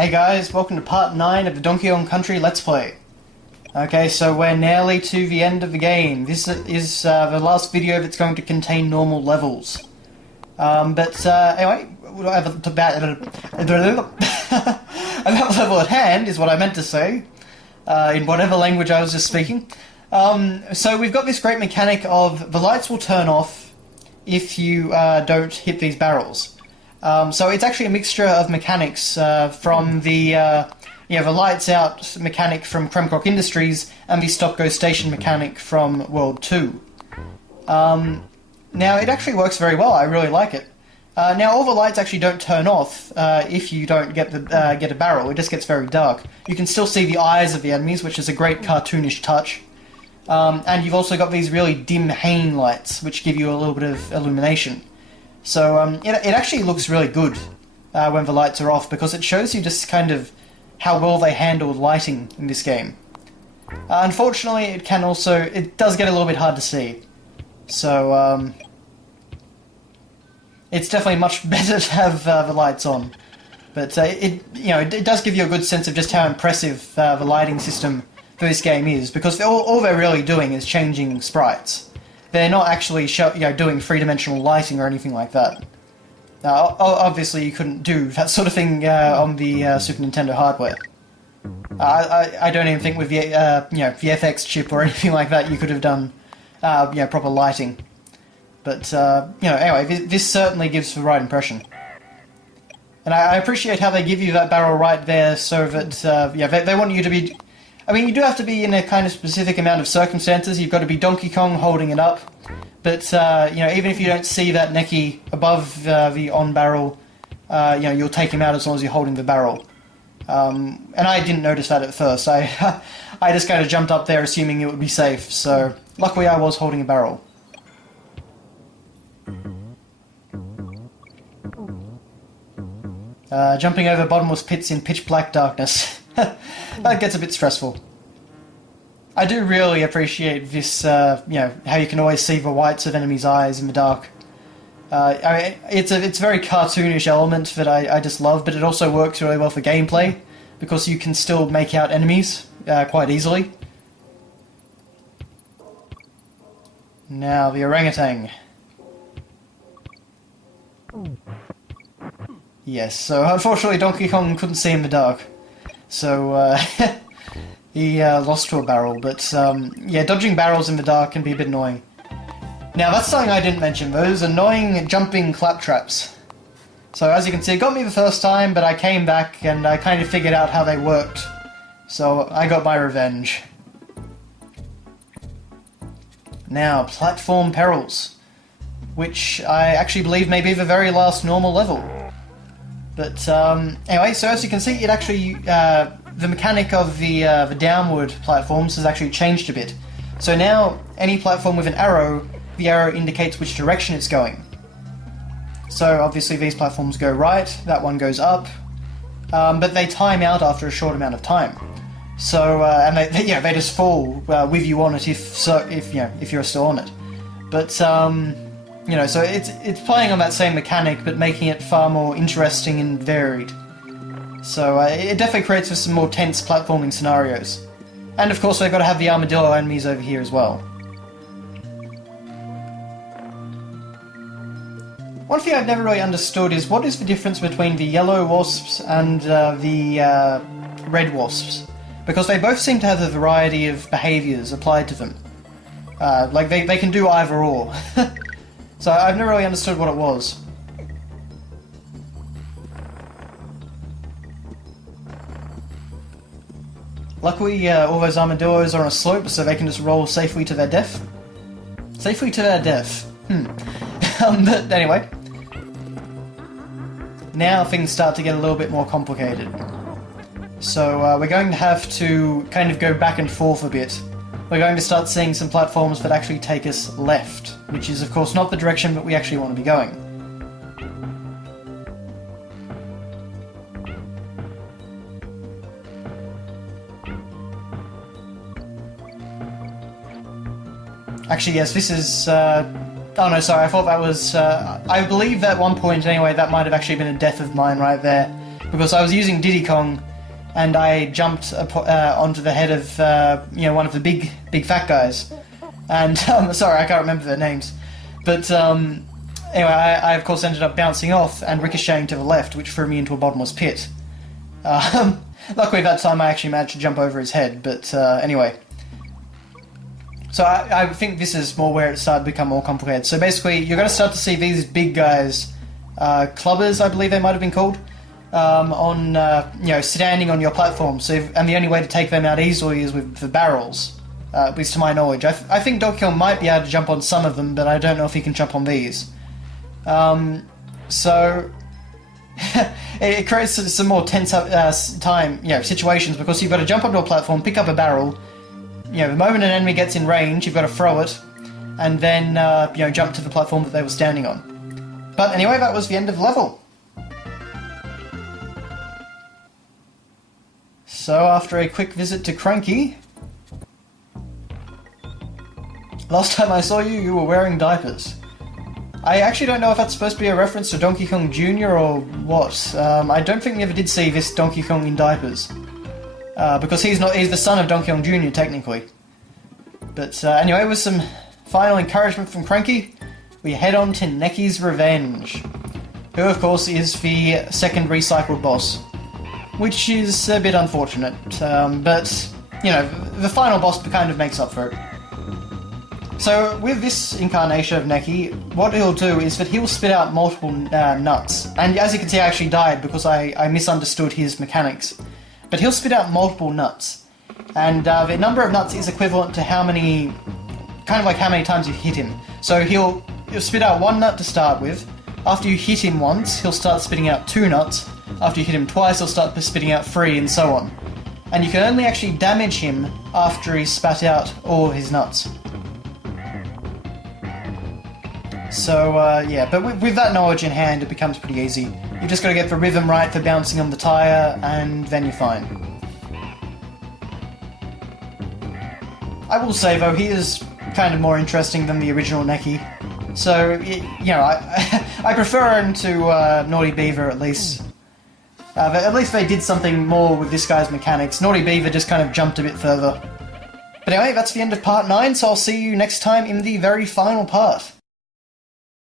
Hey guys, welcome to part 9 of the Donkey Kong Country Let's Play. Okay, so we're nearly to the end of the game. This is the last video that's going to contain normal levels. Anyway, about the level at hand is what I meant to say, in whatever language I was just speaking. So we've got this great mechanic of the lights will turn off if you don't hit these barrels. So it's actually a mixture of mechanics from the lights out mechanic from Kremkrock Industries and the stop go station mechanic from World 2. Now it actually works very well. I really like it. Now all the lights actually don't turn off if you don't get a barrel. It just gets very dark. You can still see the eyes of the enemies, which is a great cartoonish touch. And you've also got these really dim hang lights, which give you a little bit of illumination. So it actually looks really good when the lights are off, because it shows you just kind of how well they handled lighting in this game. Unfortunately, it does get a little bit hard to see. So it's definitely much better to have the lights on. But it does give you a good sense of just how impressive the lighting system for this game is, because all they're really doing is changing sprites. They're not actually doing three-dimensional lighting or anything like that. Now, obviously, you couldn't do that sort of thing on the Super Nintendo hardware. I don't even think with the FX chip or anything like that you could have done proper lighting. But anyway, this certainly gives the right impression. And I appreciate how they give you that barrel right there, so that they want you to be. I mean, you do have to be in a kind of specific amount of circumstances. You've got to be Donkey Kong holding it up. But, even if you don't see that necky above the on barrel, you'll take him out as long as you're holding the barrel. And I didn't notice that at first. I just kind of jumped up there assuming it would be safe. So, luckily I was holding a barrel. Jumping over bottomless pits in pitch black darkness. That gets a bit stressful. I do really appreciate this, how you can always see the whites of enemies' eyes in the dark. It's a very cartoonish element that I just love, but it also works really well for gameplay, because you can still make out enemies quite easily. Now, the orangutan. Yes, so unfortunately Donkey Kong couldn't see in the dark. So, he lost to a barrel, but, dodging barrels in the dark can be a bit annoying. Now, that's something I didn't mention, those annoying jumping claptraps. So, as you can see, it got me the first time, but I came back and I kind of figured out how they worked. So, I got my revenge. Now, platform perils, which I actually believe may be the very last normal level. But, anyway, so as you can see, it actually, the mechanic of the downward platforms has actually changed a bit. So now, any platform with an arrow, the arrow indicates which direction it's going. So, obviously, these platforms go right, that one goes up, but they time out after a short amount of time. So, and they just fall with you on it if you're still on it. But, so it's playing on that same mechanic, but making it far more interesting and varied. So it definitely creates for some more tense platforming scenarios. And of course they've got to have the armadillo enemies over here as well. One thing I've never really understood is what is the difference between the yellow wasps and the red wasps? Because they both seem to have a variety of behaviours applied to them. They can do either or. So I've never really understood what it was. Luckily, all those armadillos are on a slope, so they can just roll safely to their death. Safely to their death. But anyway. Now things start to get a little bit more complicated. So we're going to have to kind of go back and forth a bit. We're going to start seeing some platforms that actually take us left, which is of course not the direction that we actually want to be going. Actually, yes, this is... oh no, sorry, I thought that was... I believe at one point, anyway, that might have actually been a death of mine right there. because I was using Diddy Kong, and I jumped onto the head of one of the big fat guys, and sorry, I can't remember their names, but anyway, I of course ended up bouncing off and ricocheting to the left, which threw me into a bottomless pit. Luckily that time I actually managed to jump over his head, but anyway. So I think this is more where it started to become more complicated. So basically, you're going to start to see these big guys, clubbers, I believe they might have been called, standing on your platform. So and the only way to take them out easily is with the barrels, at least to my knowledge. I think Donkey Kong might be able to jump on some of them, but I don't know if he can jump on these. So it creates some more tense situations, because you've got to jump onto a platform, pick up a barrel. The moment an enemy gets in range, you've got to throw it, and then jump to the platform that they were standing on. But anyway, that was the end of the level. So after a quick visit to Cranky, last time I saw you, you were wearing diapers. I actually don't know if that's supposed to be a reference to Donkey Kong Jr. or what. I don't think we ever did see this Donkey Kong in diapers. Because he's the son of Donkey Kong Jr. technically. But anyway, with some final encouragement from Cranky, we head on to Necky's Revenge, who of course is the second recycled boss, which is a bit unfortunate, but the final boss kind of makes up for it. So with this incarnation of Necky, what he'll do is that he'll spit out multiple nuts, and as you can see I actually died because I misunderstood his mechanics. But he'll spit out multiple nuts, and the number of nuts is equivalent to how many times you hit him. So he'll spit out one nut to start with. After you hit him once, he'll start spitting out 2 nuts. After you hit him twice, he'll start spitting out 3, and so on. And you can only actually damage him after he's spat out all of his nuts. So, but with that knowledge in hand, it becomes pretty easy. You just gotta get the rhythm right for bouncing on the tyre, and then you're fine. I will say, though, he is kind of more interesting than the original Necky. So, I prefer him to Naughty Beaver, at least. At least they did something more with this guy's mechanics. Naughty Beaver just kind of jumped a bit further. But anyway, that's the end of Part 9, so I'll see you next time in the very final part.